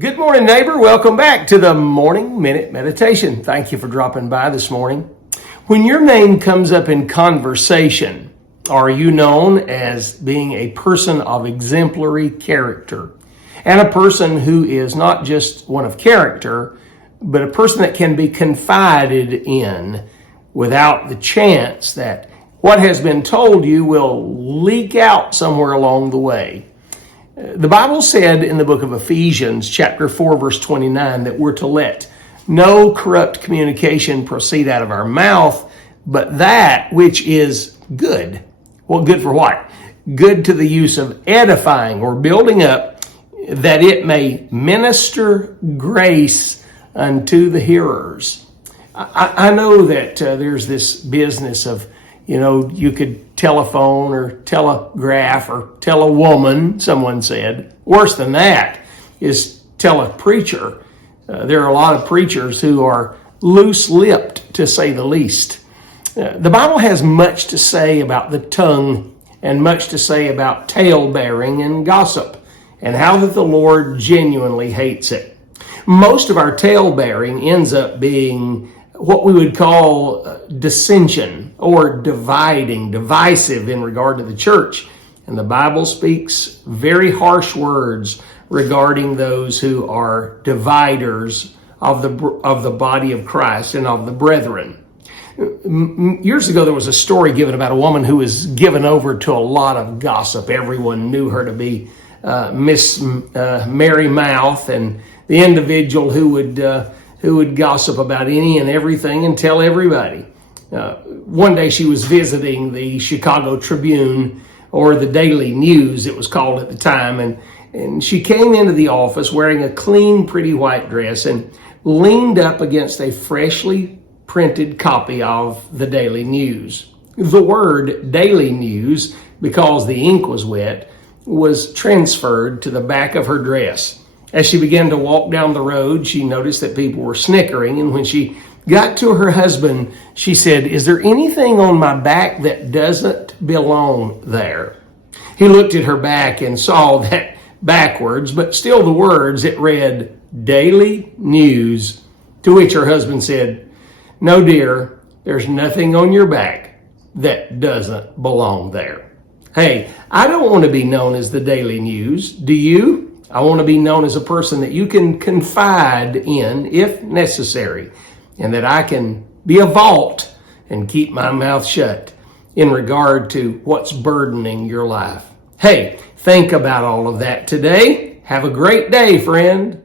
Good morning, neighbor. Welcome back to the Morning Minute Meditation. Thank you for dropping by this morning. When your name comes up in conversation, are you known as being a person of exemplary character and a person who is not just one of character, but a person that can be confided in without the chance that what has been told you will leak out somewhere along the way? The Bible said in the book of Ephesians, chapter 4, verse 29, that we're to let no corrupt communication proceed out of our mouth, but that which is good. Well, good for what? Good to the use of edifying or building up, that it may minister grace unto the hearers. I know that there's this business of, you could telephone or telegraph or tell a woman, someone said. Worse than that is tell a preacher. There are a lot of preachers who are loose-lipped, to say the least. The Bible has much to say about the tongue and much to say about tale-bearing and gossip and how that the Lord genuinely hates it. Most of our tale-bearing ends up being what we would call dissension or divisive in regard to the church. And the Bible speaks very harsh words regarding those who are dividers of the body of Christ and of the brethren. Years ago, there was a story given about a woman who was given over to a lot of gossip. Everyone knew her to be Miss Mary Mouth, and the individual who would gossip about any and everything and tell everybody. One day she was visiting the Chicago Tribune, or the Daily News it was called at the time, and she came into the office wearing a clean, pretty white dress and leaned up against a freshly printed copy of the Daily News. The word Daily News, because the ink was wet, was transferred to the back of her dress. As she began to walk down the road, she noticed that people were snickering, and when she got to her husband, she said, "Is there anything on my back that doesn't belong there?" He looked at her back and saw that backwards, but still the words, it read, Daily News, to which her husband said, "No, dear, there's nothing on your back that doesn't belong there." Hey, I don't want to be known as the Daily News. Do you? I want to be known as a person that you can confide in if necessary, and that I can be a vault and keep my mouth shut in regard to what's burdening your life. Hey, think about all of that today. Have a great day, friend.